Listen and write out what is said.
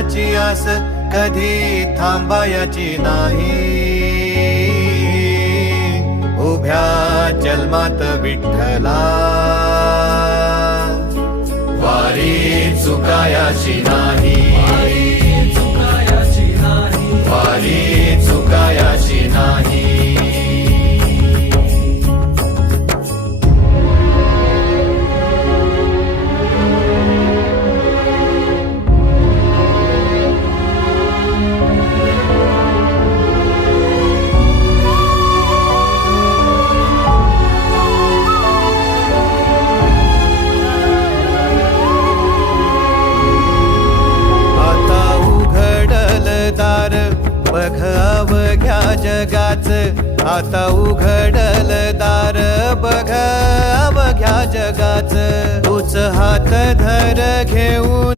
देवाची आस कधी थांबायची नाही. उभ्या जन्मात विठ्ठला वारी चुकायाची नाही. वारी चुकायाची नाही. बघ अवघ्या जगाच, आता उघडल दार बघ अवघ्या जगाच. तूच हात धर घेऊन